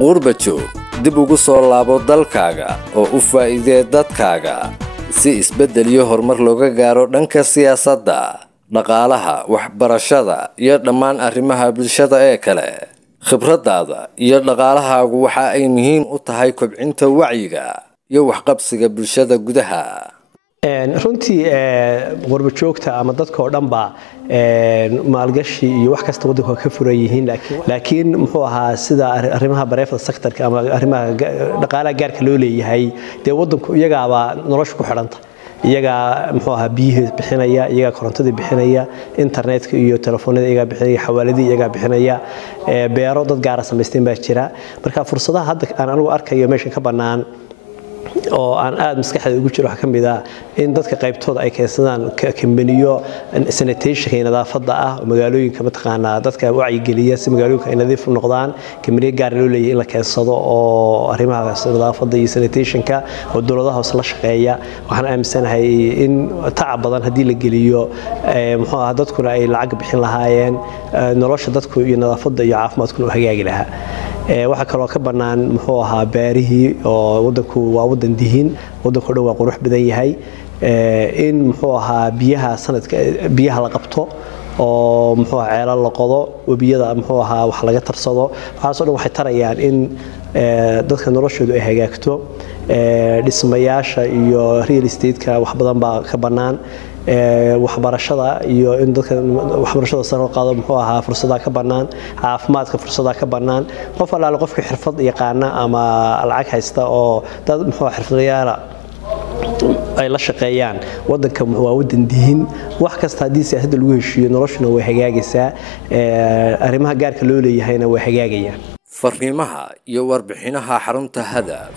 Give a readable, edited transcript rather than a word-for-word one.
qurbajo dib ugu soo laabo dalkaaga oo u faa'iidee dadkaaga si isbeddel iyo horumar looga gaaro dhanka siyaasadda dhaqaalaha waxbarashada iyo dhammaan arrimaha bulshada ee kale khibradaada iyo dhaqaalahaagu waxa ay muhiim u tahay kobcinta wacyiga iyo waxqabsiga bulshada gudaha runtii qurbajoogta ama dadka oo dhanba maalgashi iyo wax kasta wadanka ka furan yihiin laakiin muxuu ahaa sida arrimaha private sector-ka ama arrimaha dhaqaalaha gaarka loo leeyahay dee wadanku iyagaaba nolosha ku xidhanta iyaga muxuu ahaa biyaha bixinaya iyaga korontada bixinaya internetka iyo telefoonada iyaga bixinaya xawaaladii iyaga bixinaya beero dad gaar ah samaysteen baa jira marka fursadaha hadda aan anigu arkayo meesha ka banaan oo aan aad maskaxda ugu jiro waxa kamid ah in dadka qaybtooda ay keensadaan kambaniyo sanitation iyo nadaafada ah magaalooyinka mataqaana dadka wacyi geliya si magaalooyinka ay nadiif u noqdaan kambaniyo gaar loo leeyahay in la keensado oo arrimaha nadaafada iyo sanitation-ka oo dawladaha hoos la shaqeeya waxaan aaminsanahay in tacab badan hadii la geliyo muxuu ah dadkuna ay lacag bixin lahaayeen nolosha dadku iyo nadaafada iyo caafimaadkuna u hagaagi lahaa waxa kale oo ka banaan muxuu ahaa beerihii oo wadanku waa wadan dihin wadanku dhow waa qurux badan yahay in muxuu ahaa biyaha sanadka biyaha la qabto oo muxuu ahaa ceelal la qodo wabiyada muxuu ahaa wax laga tarsado waxaas oo dhan waxay tarayaan in dadka noloshoodu ay hagaagto dhismayaasha iyo real estate-ka wax badan baa ka banaan waxbarashada iyo in dadka waxbarashada sare loo qaado muxuu ahaa fursadaha ka banaan caafimaadka fursadaha ka banaan qof alaale qofka xirfad yaqaan ama lacag haysta oo dad muxuu xirfadayaal ay la shaqeeyaan wadanka waa wadan dihin wax kasta hadii siyaasadda lagu heshiiyo noloshuna way hagaagaysaa arrimaha gaarka loo leeyahayna way hagaagayaan fariimaha iyo warbixinaha xarunta hadaf